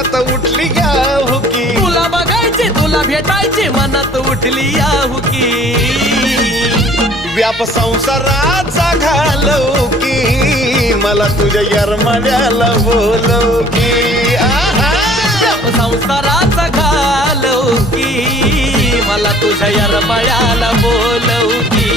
मनात उठली या हुकी, तुला बघायचे तुला भेटायचे मनात उठली या हुकी. व्याप संसाराचा घालव की मला तुझ्या यरमाड्याला बोलव की. आहा संसाराचा घालव की मला तुझ्या यरमाळ्याला बोलव की.